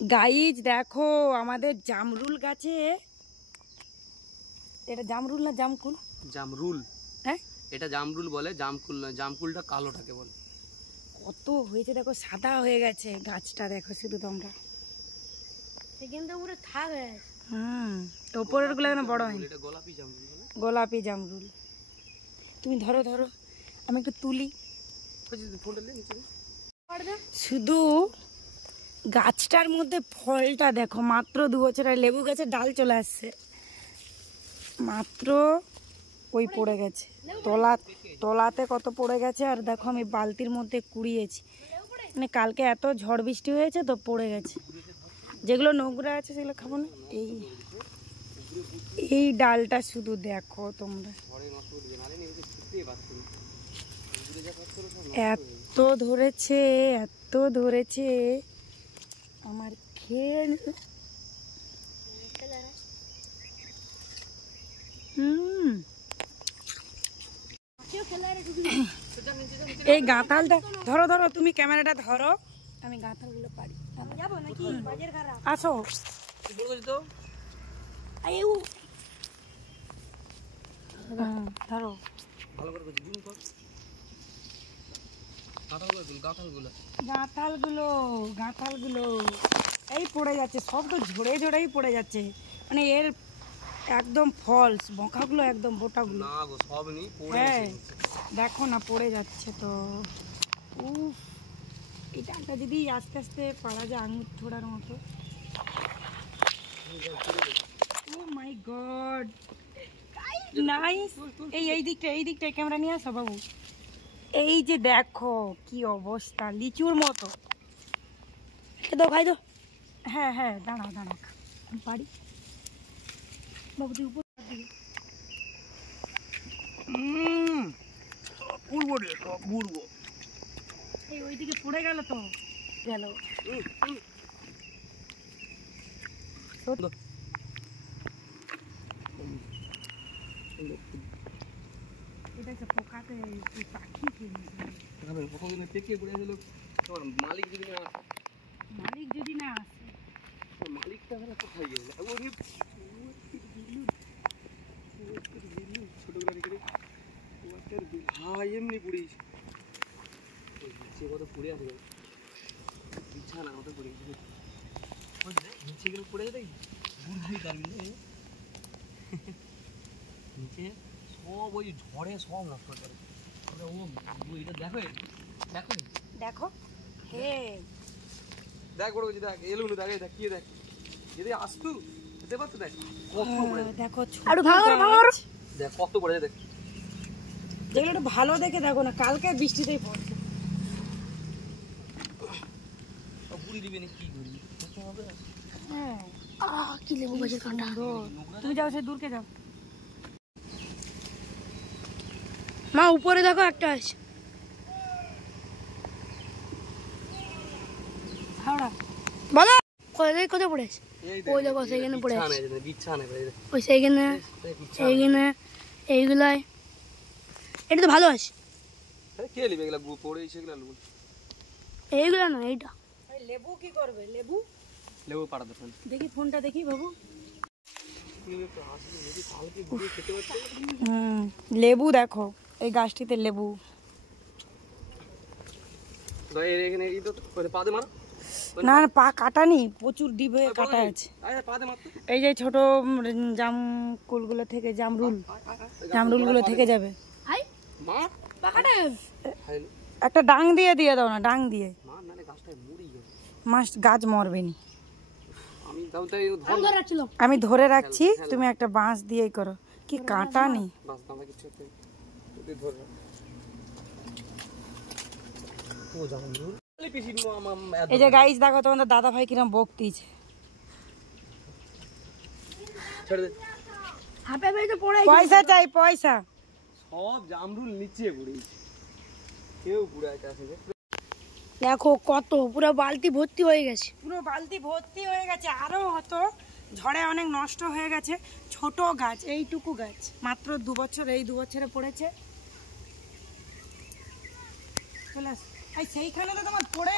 Guys দেখো আমাদের জামরুল গাছে, এটা জামরুল না জামকুল? জামরুল। হ্যাঁ এটা জামরুল বলে, জামকুল নয়। জামকুলটা কালোটাকে বলে। কত হয়েছে দেখো, সাদা হয়ে গেছে গাছটা, দেখো শুধু তোমরা। কিন্তু পুরো থাক হয়ে গেছে। উপরের গুলো কেন বড় হয়? এটা গোলাপি জামরুল বলে। গোলাপি জামরুল। তুমি ধরো ধরো, আমি একটু তুলি। শুধু গাছটার মধ্যে ফলটা দেখো, মাত্র 2 বছরের লেবু গাছের ডাল চলে আসছে, মাত্র ওই পড়ে গেছে তলাতে কত পড়ে গেছে। আর দেখো আমি বালতির মধ্যে কুড়িয়েছি, মানে কালকে এত ঝড় বৃষ্টি হয়েছে তো পড়ে গেছে। যেগুলো নোংরা আছে সেগুলো খাবো না। এই ডালটা শুধু দেখো তোমরা, এত ধরেছে আমার খেয়ে। এই গাঁথালটা ধরো ধরো, তুমি ক্যামেরাটা ধরো, আমি গাঁথালগুলো পারি। আসো ধরো, গাঁথালগুলো এই পড়ে যাচ্ছে, সব তো ঝরেই পড়ে যাচ্ছে, মানে এর একদম ফলস, বঁকাগুলো একদম বোটাগুলো। হ্যাঁ দেখো না পড়ে যাচ্ছে তো। এই ডালটা যদি আস্তে আস্তে পারা যায় আঙুর ছোড়ার মতো। ও মাই গড, নাইস। এই দিকটা ক্যামেরা নিয়ে আসো বাবু। এই যে দেখো কি অবস্থা, লিচুর মতো। খাই দো। হ্যাঁ দাঁড়াও আমি পারি বাবু, তুই উপর এই ওইদিকে পড়ে গেল তো গেল। এটা একটা পোকাতে পাখি মালিক যদি না আসে, মালিকটা কোথায় গেল? এমনি পুড়িস কত পুড়ে আছে, বিছানা মতো পুড়ে গেছে, নিচে গেলে পুড়ে যাবে। নিচে সব ওই ঝড়ে সব নষ্ট করে। দেখো হে দেখ বড় দেখ এলুন, দেখ দেখ কি দেখ, যদি আসতু যেতে পারতো। দেখ কত পড়ে, দেখো দেখ কত পড়ে, দেখ যেগুলো একটু ভালো দেখে দেখো না, কালকে বৃষ্টিতেই পড়ছে। পুরি দিবি না কি করবি? হ্যাঁ কি লেবু গাছের কাঁটা। তুমি যাও, সে দূরকে যাও। মা উপরে দেখো একটা আছে। বলো কোথায় পড়ে আছে? ওই দেখো সেইখানে পড়ে আছে, ওই সেইখানে এইগুলাই। এটা তো ভালো আছে। এইগুলা না, এইটা লেবু কি করবে? লেবু পাড়া দোকান দেখি, ফোনটা দেখি বাবু। লেবু দেখো, এই গাছটিতে লেবু। না পা কাটা নেই, প্রচুর ডিপ হয়ে কাটা আছে। এই যে ছোট জামকুলগুলো থেকে জামরুলগুলো থেকে যাবে। একটা ডাং দিয়ে দাও না, ডাং দিয়ে গাছ মরবে নি। আমি ধরে রাখছি, তুমি একটা বাঁশ দিয়েই করো। কি কাঁটা নেই। এই যে গাইস দেখো তোমাদের দাদা ভাই কিরম বকতিছে। পয়সা চাই, পয়সা। সব জামরুল নিচে পড়েছে, কেউ পুরো দেখো কত, পুরো বালতি ভর্তি হয়ে গেছে। আরো হতো, ঝড়ে অনেক নষ্ট হয়ে গেছে। ছোট গাছ, এইটুকু গাছ, মাত্র 2 বছর, এই 2 বছরে পড়েছে। চলে আস, সেইখানে তো তোমার পড়ে